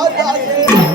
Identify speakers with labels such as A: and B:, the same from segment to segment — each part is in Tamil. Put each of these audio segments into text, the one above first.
A: மாதாயே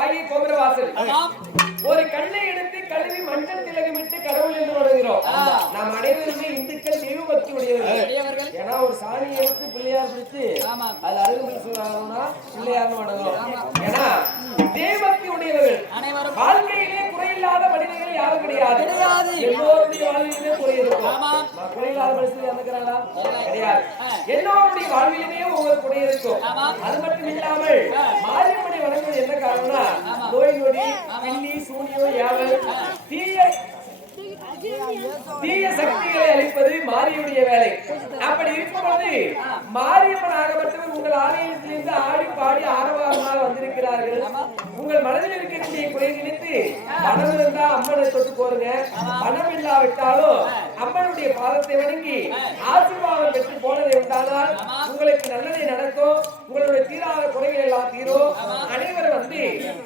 A: வாயை கோபுர வாசல். ஒரு கல்லை எடுத்து கழுவி மஞ்சள் திலகமிட்டு கடவுள் என்று வருகிறோம். நாம் அனைவருமே இந்துக்கள் தெய்வ பக்தி உடையவர்கள். ஏன்னா ஒரு சாணியை எடுத்து பிள்ளையார் பிடிச்சு அது அருகுமல் சொல்றாங்கன்னா பிள்ளையார்னு வணங்குறோம் ஏன்னா தெய்வ பக்தி உடையவர்கள்
B: அனைவரும்.
A: வாழ்க்கையிலே குறையில்லாத மனிதர்கள் யாரும் கிடையாது. எல்லோருடைய வாழ்விலுமே குறை இருக்கும். குறையில்லாத மனுஷன் இறந்துக்கிறாங்களா கிடையாது. எல்லோருடைய வாழ்விலுமே ஒவ்வொரு குறை இருக்கும். அது மட்டும் இல்லாமல் மாரியம்மனை வணங்குவது என்ன காரணம்னா நோய் நொடி பில்லி சூனியம் யாவல் தீய தீய சக்திகளை அளிப்பது மாரியுடைய வேலை. அப்படி இருக்கும்போது மாரியம்மன் ஆகப்பட்டவர் உங்கள் ஆலயத்திலிருந்து ஆடி பாடி ஆரவாரமாக வந்திருக்கிறார்கள். உங்கள் மனதில் இருக்கக்கூடிய குறை நினைத்து மனம் இருந்தா அம்மனை தொட்டு போருங்க மனம் இல்லாவிட்டாலும் அம்மனுடைய பாதத்தை வணங்கி ஆசீர்வாதம் பெற்று போனதை உண்டானால் உங்களுக்கு நல்லதே நடக்கும். உங்களுடைய தீராத குறைகள் எல்லாம் தீரும். அனைவரும் வந்து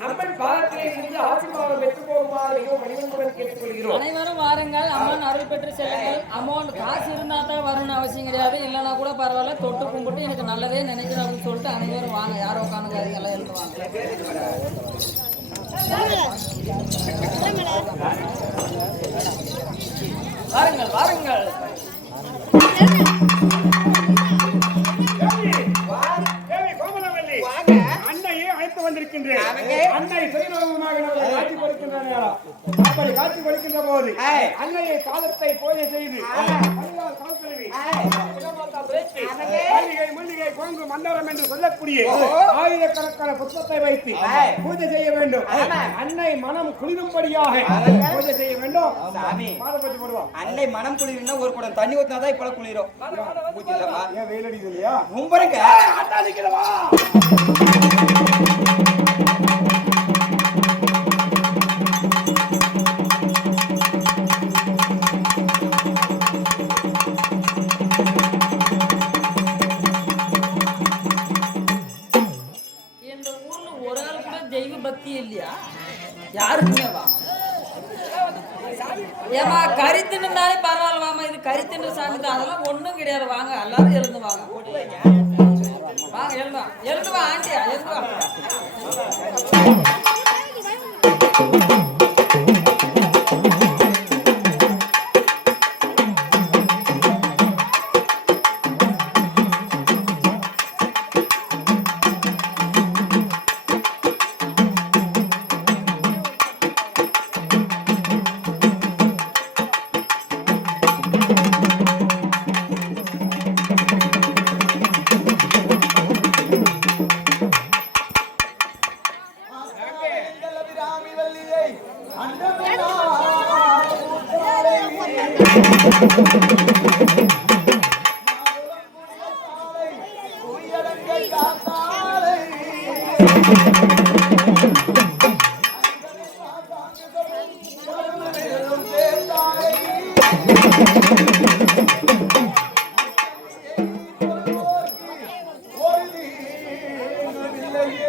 A: அம்மன் பாதத்திலே இருந்து ஆசீர்வாதம் பெற்று போகுமாறு மிகவும் பணிவன்புடன் கேட்டுக்கொள்கிறோம்.
B: அனைவரும் வாருங்கள். அம்மன் அருள் பெற்று செல்லுங்கள். அமௌண்ட் காசு இருந்தா தான் வரணும்னு அவசியம் கிடையாது. இல்லைன்னா கூட பரவாயில்ல. தொட்டு கும்பிட்டு எனக்கு நல்லதே நினைக்கிறேன் அப்படின்னு சொல்லிட்டு அனைவரும் வாங்க. யாரோ உட்காந்துக்காதீங்க எல்லாம் எழுதுவாங்க வாருங்கள் வாருங்கள்
C: அன்னை சிறிலோகமாக நமக்கு காட்சி கொடுக்கின்ற நேரம் அப்படி காட்சி கொடுக்கின்ற போது அன்னையை பாதத்தை பூஜை செய்து மல்லிகை கோங்கு என்று சொல்லக்கூடிய ஆயிரக்கணக்கான புஷ்பத்தை வைத்து பூஜை செய்ய வேண்டும். அன்னை மனம் குளிரும்படியாக பூஜை செய்ய வேண்டும்.
D: அன்னை மனம் குளிர்னா ஒரு குடம் தண்ணி ஊத்தினாதான் இப்ப குளிரும்.
C: வெயில் அடிக்குது இல்லையா
D: கும்பருங்க
B: चाहिए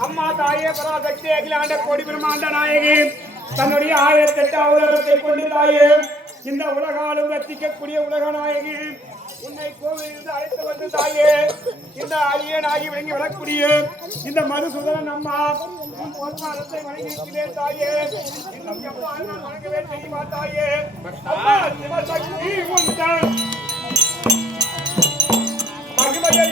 B: அம்மா
C: தாயே பராசக்தி அகிலாண்ட கோடி பிரம்மாண்ட நாயகி தன்னுடைய ஆயிரத்தி எட்டு அவதாரத்தை கொண்டு தாயே இந்த உலகாலும் ரசிக்கக்கூடிய உலக நாயகி உன்னை கோவிலிருந்து அழைத்து வந்து தாயே இந்த அரியனாகி வழங்கி வரக்கூடிய இந்த மதுசூதனன் அம்மா உன் பொன்மானத்தை வணங்கியிருக்கிறேன் தாயே. இன்னும் எவ்வாறு நான் தெரியுமா தாயே? அம்மா சிவசக்தி மகிமையை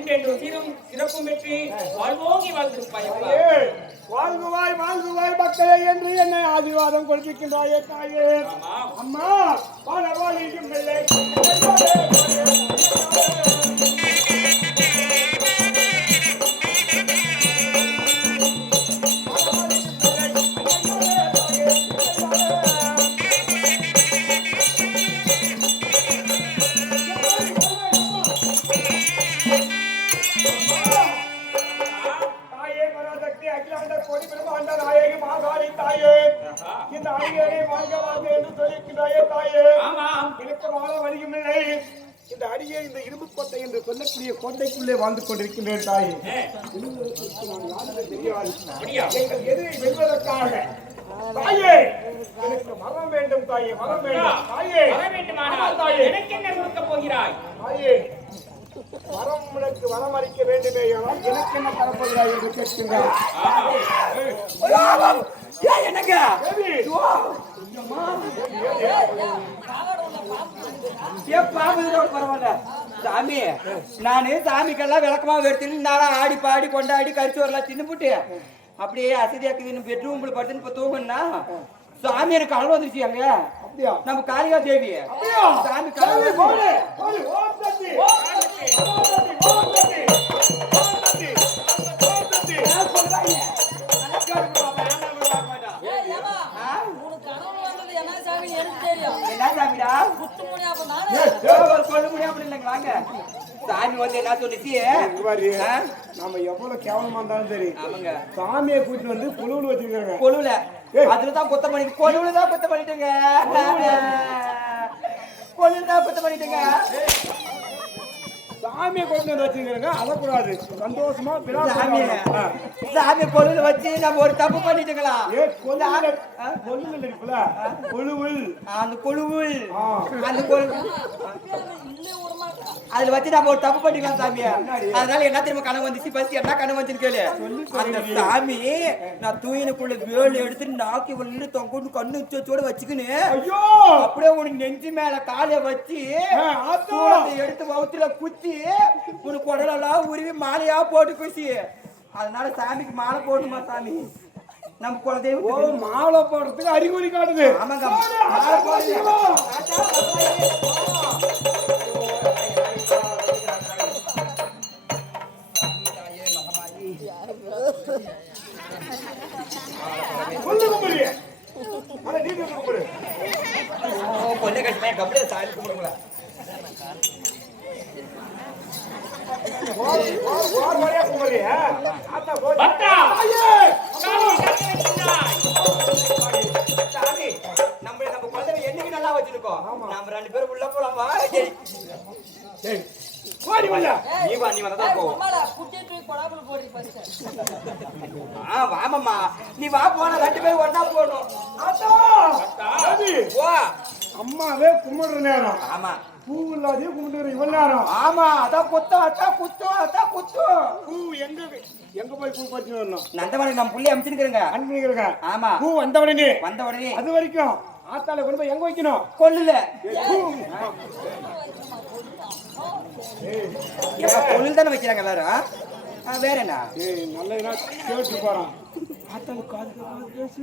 E: என்றென்று சீரும் சிறப்பும் பெற்று வாழ்வோங்கி வாழ்ந்திருப்பாயப்பா
C: தாயே, வாழ்குவாய் வாழ்குவாய் மக்களே என்று என்னை ஆசீர்வாதம் கொடுத்திருக்கின்றாயே தாயே. அம்மா பாலவாளியும் இல்லை. தாயே சொல்லியிருக்கிறாயே தாயே.
E: ஆமாம்
C: எனக்கு வாழ இந்த அடியே இந்த இரும்பு கோட்டை என்று சொல்லக்கூடிய கோட்டைக்குள்ளே வாழ்ந்து கொண்டிருக்கின்றேன் தாயே? எங்கள் எதிரை வெல்வதற்காக? தாயே எனக்கு மரம் வேண்டும் தாயே மரம் வேண்டும். தாயே
E: வர வேண்டுமானால்
C: தாயே.
E: எனக்கு என்ன கொடுக்க போகிறாய்?
C: தாயே வரம் உனக்கு வரம் அளிக்க வேண்டுமே எனக்கு என்ன தரப்போகிறாய் என்று கேட்கின்றார்
D: பரவாயில்ல சாமி நானு சாமிக்கெல்லாம் விளக்கமா எடுத்துன்னு நாளா ஆடி பாடி கொண்டாடி கரிச்சு வரலாம் தின்னுபுட்டு அப்படியே அசதியாக்குதுன்னு பெட்ரூம்ல படுத்துன்னு இப்ப தூங்குனா சாமி எனக்கு கனவு வந்துருச்சு அங்க. நம்ம காளிகா தேவி? சாமி
C: சாமி,
A: என்ன
D: சாமிடா
A: குத்து முடி அப்ப நானு
D: ஏதோ ஒரு கொள்ளு முடியாம இல்லைங்க வாங்க. சாமி வந்து என்ன சொல்லுச்சு?
C: இங்க பாரு,
D: ஆ?
C: நாம எவ்வளவு கேவலமா இருந்தாலும் சரி
D: ஆமாங்க.
C: சாமியை கூட்டிட்டு வந்து குழுவில் வச்சிருக்காங்க
D: கொழுவுல. அதுலதான் குத்த பண்ணி கொழுவுல தான் குத்த பண்ணிட்டுங்க. கொழுவுல தான் குத்த பண்ணிட்டுங்க.
C: சாமியை கொண்டு வந்து வச்சிருக்காங்க அழக்கூடாது. சந்தோஷமா விழா
D: சாமி
C: கொண்டாடணும். ஆ.
D: சாமி கொழுவுல வச்சு நம்ம ஒரு தப்பு பண்ணிட்டுங்களா?
C: ஏ கொல்லுங்கள் கொல்லுங்கள் இருக்குல்ல கொழுவில்
D: அந்த கொழுவுள்
C: ஆ.
D: அந்த கொழு
A: இல்லே விட மாட்டேன்
D: அதுல வச்சு நம்ம ஒரு தப்பு பண்ணிக்கலாம் சாமி அதனால என்ன தெரியுமா கனவு வந்துச்சு? ஃபர்ஸ்ட் என்ன கனவு வந்துன்னு கேளு. அந்த சாமி நான் தூயினுக்குள்ள வேலு எடுத்து நாக்கி வெளியில தொங்கொண்டு கண்ணு வச்சோட வச்சுக்கின்னு
C: ஐயோ!
D: அப்படியே உனக்கு நெஞ்சு மேல காலை வச்சு எடுத்து வவுத்துல குத்தி உனக்கு உடலெல்லாம் உருவி மாலையா போட்டு குசி. அதனால சாமிக்கு மாலை போடணுமா சாமி? நம்ம
C: ஓ
D: குலதெய்வம்
C: மாலை போடுறதுக்கு அறிகுறி காட்டுது.
D: ஆமாங்க. மாலை போடுங்க.
C: வந்தா
D: நீ வா நீ வந்தா ஆ வாமம்மா. வா போனா ரெண்டு பேரும் ஒண்ணா போகணும்.
C: அம்மாவே கும்பிடுற நேரம்.
D: ஆமா.
C: பூ இல்லாதே கும்பிடுற இவ்வளவு நேரம்.
D: ஆமா அதான் குத்தம் அதான் குத்தம் அதான் குத்தம்.
C: பூ எங்க எங்க போய் பூ பறிச்சு வரணும்?
D: நந்தவனை நம்ம புள்ளி அமைச்சிருக்கிறேங்க
C: அனுப்பிக்கிறேங்க
D: ஆமா.
C: பூ வந்த உடனே.
D: வந்த உடனே.
C: அது வரைக்கும் ஆத்தால கொண்டு போய் எங்க வைக்கணும்?
D: கொல்லுல. கொள்ளு தானே வைக்கிறாங்க எல்லாரும் ஆ, வேற என்ன?
C: ஏய் நல்ல கேட்டு போறான். ஆத்தாங்க காது பேசு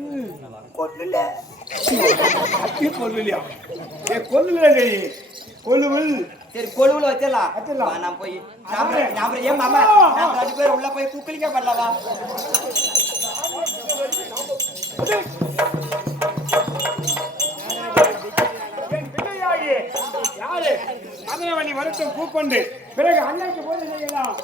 D: கொல்லுல.
C: அப்படி கொல்லுலையா? ஏ கொல்லுல ஜெய் கொல்லுவில்
D: சரி கொழுவுல வச்சிடலாம்.
C: வச்சிடலாம்.
D: நான் போய் நாம நாம ஏன் மாமா ரெண்டு பேரும் உள்ள போய் குக்கலிங்க பண்ணலாமா?
C: மதனவழி வருத்தம் பூக்கொண்டு பிறகு அன்னைக்கு போய் செய்யலாம்